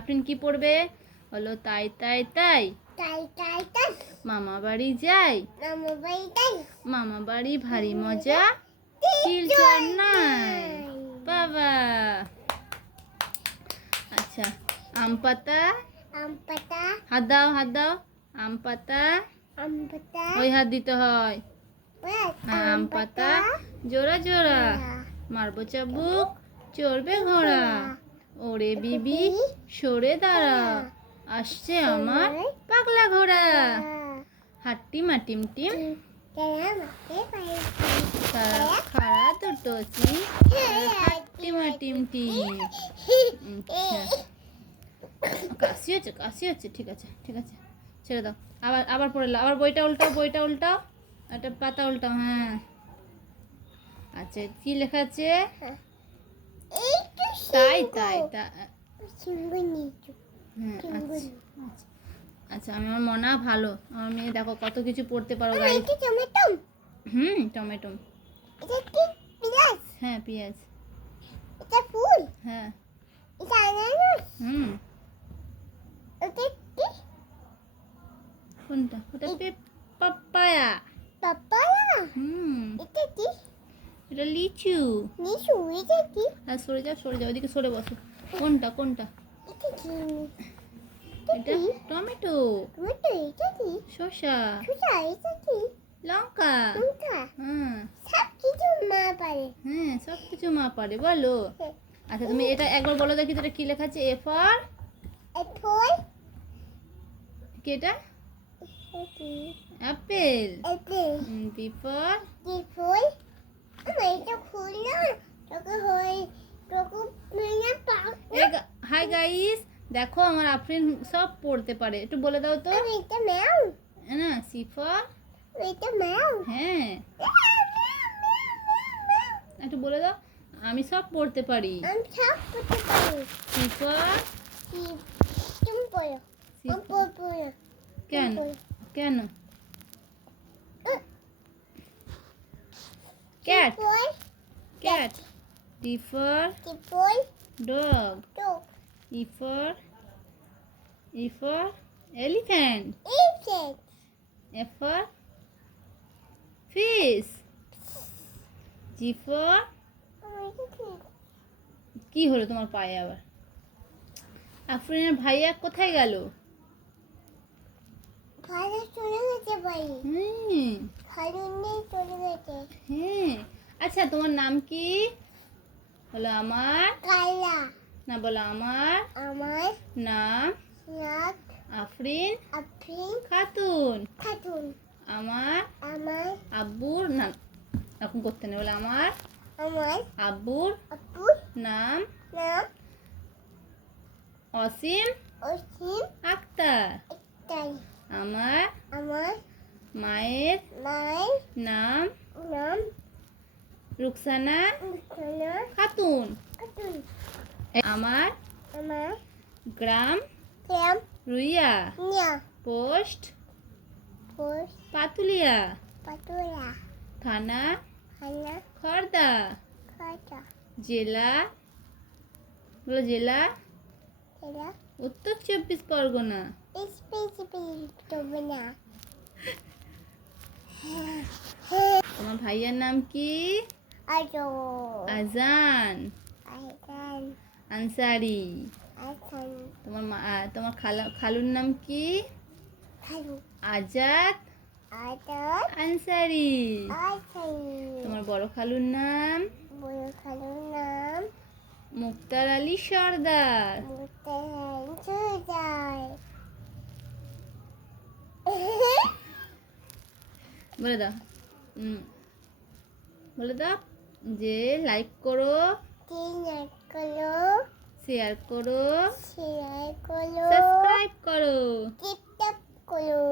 আফরিন কি পড়বে? হলো তাই তাই তাই তাই তাই তাই মামা বাড়ি যাই, মামা বাড়ি যাই, মামা বাড়ি ভারী মজা, টিচার নাই বাবা। আচ্ছা, আম পাতা, আম পাতা, হাত দাও হাত দাও। আম পাতা, আম পাতা, ওই হাত দিতে হয়। আম পাতা জোড়া জোড়া, মারবো চাবুক চড়বে ঘোড়া, ওরে বিবি সরে দাঁড়া, আসছে আমার পাগলা ঘোড়া। হাট্টি মাটিম টিম তারা খাড়া দুটো সিং, হাট্টি মাটিম টিম। কাশি হচ্ছে কাশি হচ্ছে, ঠিক আছে ঠিক আছে, ছেড়ে দাও। আবার আবার পড়ে নাও, আবার বইটা উল্টাও, বইটা উল্টাও, একটা পাতা উল্টাও। হ্যাঁ আচ্ছা, কি লেখা আছে? তাই তাই তাই। হ্যাঁ আচ্ছা আচ্ছা, আমার মনা ভালো, আমার মেয়ে দেখো কত কিছু পড়তে পারো। গাড়ি টমেটো, টমেটো, এটা কি পেঁয়াজ, হ্যাঁ পেঁয়াজ, এটা ফুল, হ্যাঁ এটা আনারস, এটা কি কোনটা? ওটা পাপায়া। পাপায়া, এটা কি এটা লিচু। লিচু, এটা কি আর সরে যাও সরে যাও, ওইদিকে সরে বসো। কোনটা কোনটা? এটা কি এটা টমেটো। টমেটো, এটা কি শসা, শসা, এটা কি লঙ্কা। লঙ্কা, হ্যাঁ সব কিছু মা পারে। হ্যাঁ, সব কিছু মা পারে, বলো। আচ্ছা তুমি এটা একবার বলো দেখি, এটা কি লেখা আছে? এ ফর অ্যাপল, কি? এটা অ্যাপেল। অ্যাপেল, বি ফর কি ফুল, আমার এটা ফুল না, তোকে হয় তোকে মানে পাক। হাই গাইস, দেখো আমার আফরিন সব পড়তে পারে, একটু বলে দাও তো। আমি এটা ম্যাও, না সি ফর, এটা ম্যাও, হ্যাঁ একটু বলে দাও। আমি সব পড়তে পারি। আমি সব করতে পারি। সি ফর, কি তুমি বলো, আমি বলবো না। কেন কেন? Cat, ball, cat. D for কি বল, ডগ, তো E for elephant, insect, F for fish, G for কি হলো তোমার পায়ে আবার? আফরিনের ভাইয়া কোথায় গেল? ভালো চলে গেছে ভাই, ভালো নেই চলে গেছে। হ্যাঁ আচ্ছা, তোমার নাম কি? বলো আমার। কালা, না বলো আমার আমার নাম নাক আফরিন আফরিন খাতুন। খাতুন, আমার আমার আব্বুর নাম, এখন করতে নেই, বলে আমার আমার আব্বুর আপুর নাম নাম অসীম অসীম আক্তার। একটাই, আমার আমার মায়ের মায়ের নাম নাম রুকসানা রুকসানা খাতুন। খাতুন, আমার আমার গ্রাম গ্রাম রুইয়া, নিয়া, পোস্ট পোষ পাতুলিয়া, পাতুয়া, থানা খানা খর্দা, খাতা, জেলা বলো জেলা খেলা উত্তর 24 পরগনা। স্পেসিফিক তবে না। তোমার ভাইয়ার নাম কি? আজো আজান আইকান আনসারি। আইকান তোমার খালুর নাম কি? খালু আজাদ আজাদ আনসারি। আইকান, তোমার বড় খালুর নাম বড় খালুর নাম মুক্তার আলী সর্দার। মুতাহান সুজাই। বলে দাও, বলে দাও যে লাইক করো, টিনাট করো, শেয়ার করো, শেয়ার করো, সাবস্ক্রাইব করো। টিপ টপ করো।